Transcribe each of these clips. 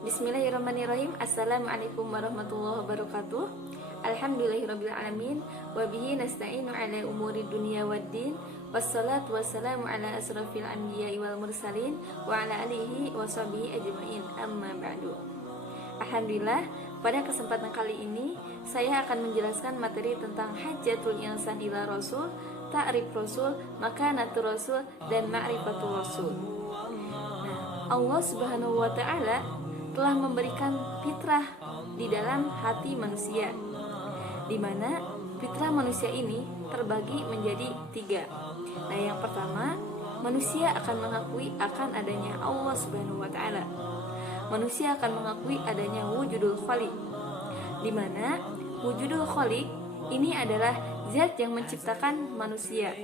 Bismillahirrahmanirrahim. Assalamualaikum warahmatullahi wabarakatuh. Alhamdulillahirrabbilalamin. Wabihi nasta'inu ala umuri dunia waddin. Wassalatu wassalamu ala asrafil anbiya'i wal mursalin. Wa ala alihi wa sahbihi ajma'in. Amma ba'du. Alhamdulillah, pada kesempatan kali ini saya akan menjelaskan materi tentang hajatul insan ila rasul, ta'rif rasul, makanatul rasul, dan ma'rifatul rasul. Allah Subhanahu wa ta'ala telah memberikan fitrah di dalam hati manusia, di mana fitrah manusia ini terbagi menjadi 3. Nah, yang pertama, manusia akan mengakui akan adanya Allah Subhanahu wa ta'ala. Manusia akan mengakui adanya wujudul khaliq, di mana wujudul khaliq ini adalah zat yang menciptakan manusia,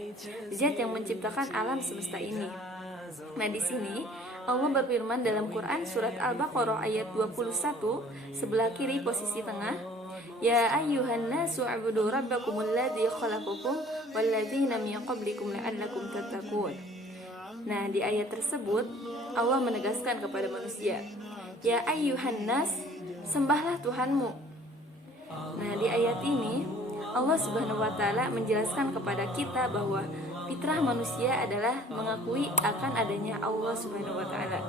zat yang menciptakan alam semesta ini. Nah, di sini Allah berfirman dalam Quran surat Al-Baqarah ayat 21 sebelah kiri posisi tengah, Ya ayyuhan nasu u'budu rabbakumul ladzi khalaqakum walladzina min qablikum la'allakum tattaqun. Nah, di ayat tersebut Allah menegaskan kepada manusia, Ya ayyuhan nas, sembahlah Tuhanmu. Nah, di ayat ini Allah Subhanahu wa taala menjelaskan kepada kita bahwa fitrah manusia adalah mengakui akan adanya Allah Subhanahu wa taala.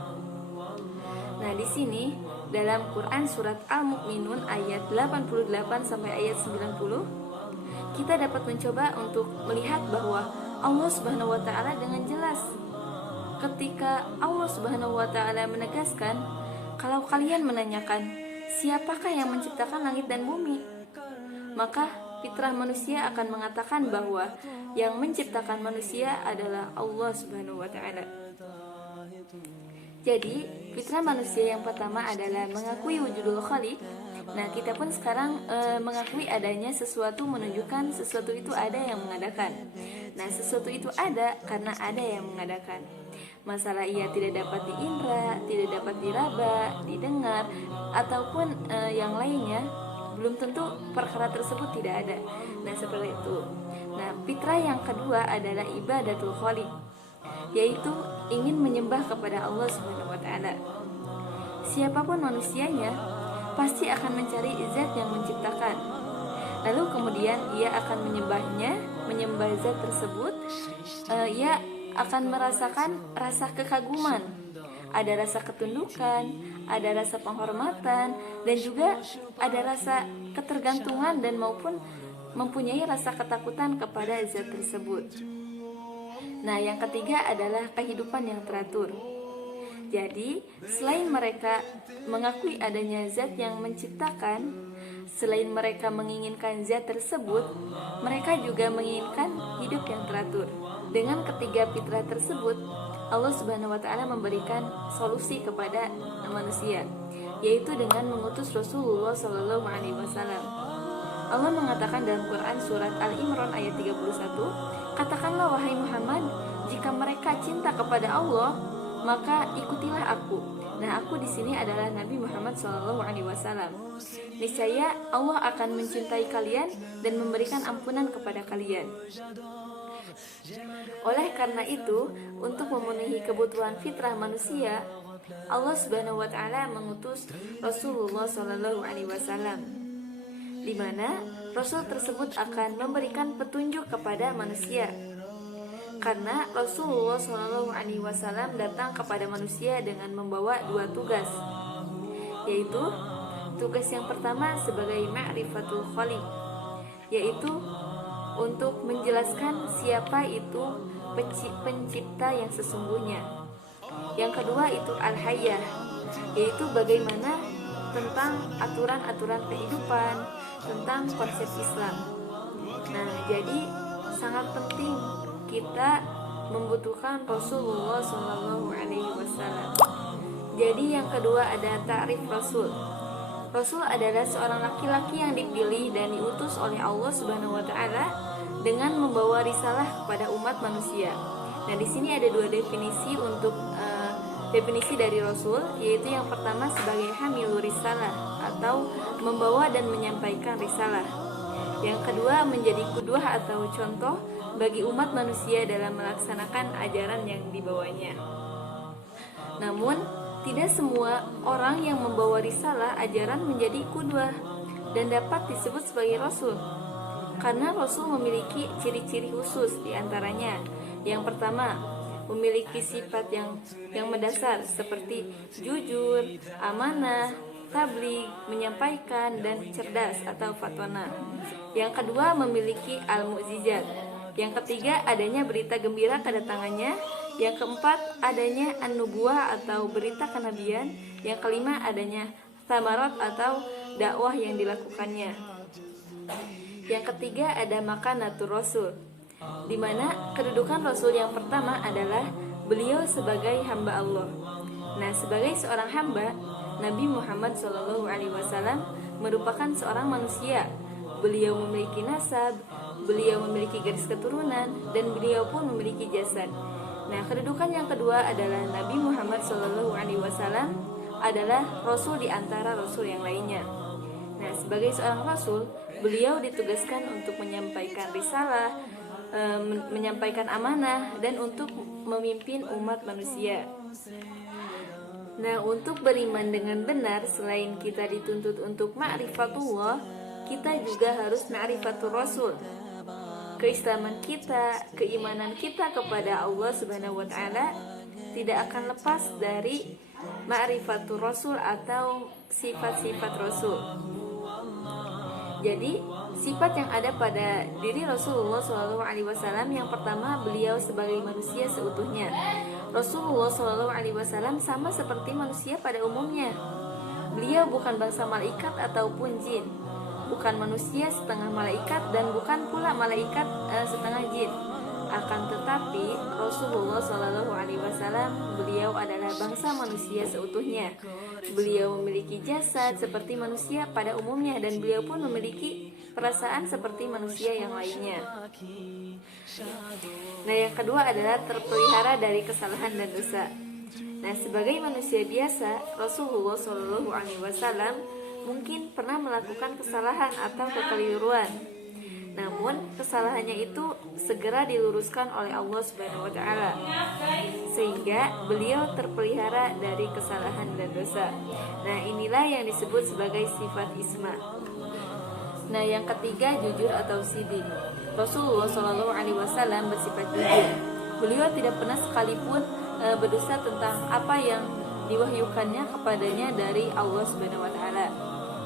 Nah, di sini dalam Quran surat Al-Mu'minun ayat 88 sampai ayat 90, kita dapat mencoba untuk melihat bahwa Allah Subhanahu wa taala dengan jelas ketika Allah Subhanahu wa taala menegaskan, kalau kalian menanyakan siapakah yang menciptakan langit dan bumi, maka fitrah manusia akan mengatakan bahwa yang menciptakan manusia adalah Allah Subhanahu wa ta'ala. Jadi, fitrah manusia yang pertama adalah mengakui wujudul khaliq. Nah, kita pun sekarang mengakui adanya sesuatu menunjukkan sesuatu itu ada yang mengadakan. Nah, sesuatu itu ada karena ada yang mengadakan. Masalah ia tidak dapat diindra, tidak dapat diraba, didengar, ataupun yang lainnya, belum tentu perkara tersebut tidak ada. Nah, seperti itu. Nah, fitrah yang kedua adalah ibadatul khaliq, yaitu ingin menyembah kepada Allah Subhanahu wa taala. Siapapun manusianya pasti akan mencari zat yang menciptakan. Lalu kemudian ia akan menyembahnya, menyembah zat tersebut. Ia akan merasakan rasa kekaguman, ada rasa ketundukan, ada rasa penghormatan, dan juga ada rasa ketergantungan dan maupun mempunyai rasa ketakutan kepada zat tersebut. Nah, yang ketiga adalah kehidupan yang teratur. Jadi, selain mereka mengakui adanya zat yang menciptakan, selain mereka menginginkan zat tersebut, mereka juga menginginkan hidup yang teratur. Dengan ketiga fitrah tersebut, Allah Subhanahu wa taala memberikan solusi kepada manusia, yaitu dengan mengutus Rasulullah sallallahu alaihi wasallam. Allah mengatakan dalam Quran surat Al-Imran ayat 31, katakanlah wahai Muhammad, jika mereka cinta kepada Allah, maka ikutilah aku. Nah, aku di sini adalah Nabi Muhammad sallallahu alaihi wasallam. Niscaya Allah akan mencintai kalian dan memberikan ampunan kepada kalian. Oleh karena itu, untuk memenuhi kebutuhan fitrah manusia, Allah Subhanahu wa taala mengutus Rasulullah sallallahu alaihi wasallam, di mana Rasul tersebut akan memberikan petunjuk kepada manusia. Karena Rasulullah sallallahu alaihi wasallam datang kepada manusia dengan membawa 2 tugas, yaitu tugas yang pertama sebagai ma'rifatul khaliq, yaitu untuk menjelaskan siapa itu pencipta yang sesungguhnya. Yang kedua itu al-hayyah, yaitu bagaimana tentang aturan-aturan kehidupan, tentang konsep Islam. Nah, jadi sangat penting kita membutuhkan Rasulullah Shallallahu Alaihi Wasallam. Jadi yang kedua ada ta'rif Rasul. Rasul adalah seorang laki-laki yang dipilih dan diutus oleh Allah Subhanahu wa taala dengan membawa risalah kepada umat manusia. Nah, di sini ada 2 definisi untuk definisi dari Rasul, yaitu yang pertama sebagai hamilur risalah atau membawa dan menyampaikan risalah. Yang kedua menjadi qudwah atau contoh bagi umat manusia dalam melaksanakan ajaran yang dibawanya. Namun Tidak semua orang yang membawa risalah ajaran menjadi qudwah dan dapat disebut sebagai rasul. Karena rasul memiliki ciri-ciri khusus diantaranya. Yang pertama, memiliki sifat yang mendasar seperti jujur, amanah, tabligh, menyampaikan, dan cerdas atau fatona. Yang kedua, memiliki al-mu'jizat. Yang ketiga, adanya berita gembira kedatangannya. Yang keempat, adanya an-nubuwah atau berita kenabian. Yang kelima, adanya samarat atau dakwah yang dilakukannya. Yang ketiga, ada makanatur rasul, di mana kedudukan rasul yang pertama adalah beliau sebagai hamba Allah. Nah, sebagai seorang hamba, Nabi Muhammad SAW merupakan seorang manusia. Beliau memiliki nasab, beliau memiliki garis keturunan, dan beliau pun memiliki jasad. Nah, kedudukan yang kedua adalah Nabi Muhammad SAW adalah rasul di antara rasul yang lainnya. Nah, sebagai seorang rasul, beliau ditugaskan untuk menyampaikan risalah, menyampaikan amanah, dan untuk memimpin umat manusia. Nah, untuk beriman dengan benar, selain kita dituntut untuk ma'rifatullah, kita juga harus ma'rifatul rasul. Keislaman kita, keimanan kita kepada Allah Subhanahu wa Ta'ala tidak akan lepas dari ma'rifatul rasul atau sifat-sifat rasul. Jadi, sifat yang ada pada diri Rasulullah SAW, yang pertama, beliau sebagai manusia seutuhnya. Rasulullah SAW sama seperti manusia pada umumnya. Beliau bukan bangsa malaikat ataupun jin, bukan manusia setengah malaikat, dan bukan pula malaikat setengah jin. Akan tetapi Rasulullah SAW, beliau adalah bangsa manusia seutuhnya. Beliau memiliki jasad seperti manusia pada umumnya, dan beliau pun memiliki perasaan seperti manusia yang lainnya. Nah, yang kedua adalah terpelihara dari kesalahan dan dosa. Nah, sebagai manusia biasa, Rasulullah SAW mungkin pernah melakukan kesalahan atau kekeliruan. Namun kesalahannya itu segera diluruskan oleh Allah Subhanahu wa Ta'ala, sehingga beliau terpelihara dari kesalahan dan dosa. Nah, inilah yang disebut sebagai sifat isma. Nah, yang ketiga, jujur atau sidik. Rasulullah SAW bersifat jujur. Beliau tidak pernah sekalipun berdusta tentang apa yang diwahyukannya kepadanya dari Allah Subhanahu wa Ta'ala.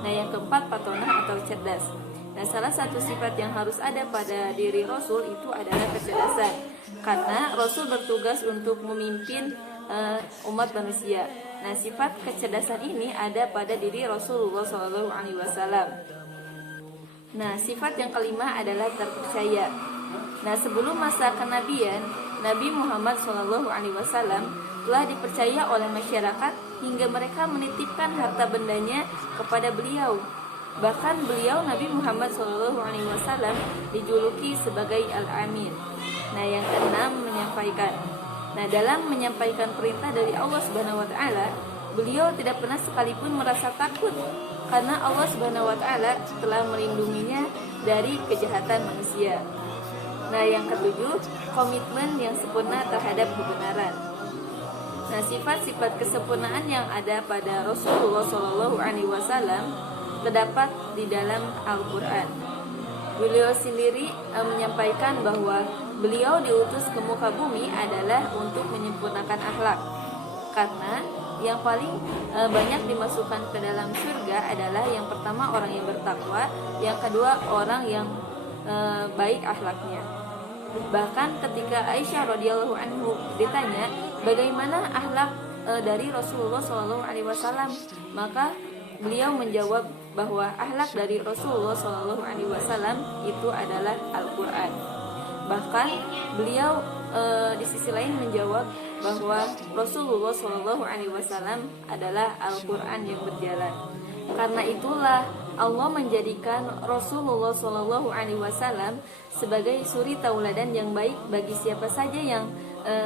Nah, yang keempat, patonah atau cerdas. Nah, salah satu sifat yang harus ada pada diri Rasul itu adalah kecerdasan, karena Rasul bertugas untuk memimpin umat manusia. Nah, sifat kecerdasan ini ada pada diri Rasulullah SAW. Nah, sifat yang kelima adalah terpercaya. Nah, sebelum masa kenabian, Nabi Muhammad SAW telah dipercaya oleh masyarakat hingga mereka menitipkan harta bendanya kepada beliau. Bahkan beliau, Nabi Muhammad SAW, dijuluki sebagai Al-Amin. Nah, yang keenam, menyampaikan. Nah, dalam menyampaikan perintah dari Allah Subhanahu wa Ta'ala, beliau tidak pernah sekalipun merasa takut, karena Allah Subhanahu wa Ta'ala telah melindunginya dari kejahatan manusia. Nah, yang ketujuh, komitmen yang sempurna terhadap kebenaran. Nah, sifat-sifat kesempurnaan yang ada pada Rasulullah SAW terdapat di dalam Al-Quran. Beliau sendiri menyampaikan bahwa beliau diutus ke muka bumi adalah untuk menyempurnakan akhlak, karena yang paling banyak dimasukkan ke dalam surga adalah yang pertama orang yang bertakwa, yang kedua orang yang baik akhlaknya. Bahkan ketika Aisyah radhiyallahu anhu ditanya bagaimana akhlak dari Rasulullah SAW, maka beliau menjawab bahwa akhlak dari Rasulullah SAW itu adalah Al-Quran. Bahkan beliau di sisi lain menjawab bahwa Rasulullah SAW adalah Al-Quran yang berjalan. Karena itulah Allah menjadikan Rasulullah SAW sebagai suri tauladan yang baik bagi siapa saja yang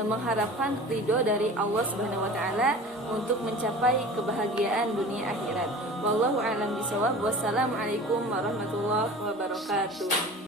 mengharapkan ridho dari Allah Subhanahu wa Ta'ala untuk mencapai kebahagiaan dunia akhirat. Wallahu a'lam bishawab. Wassalamualaikum warahmatullahi wabarakatuh.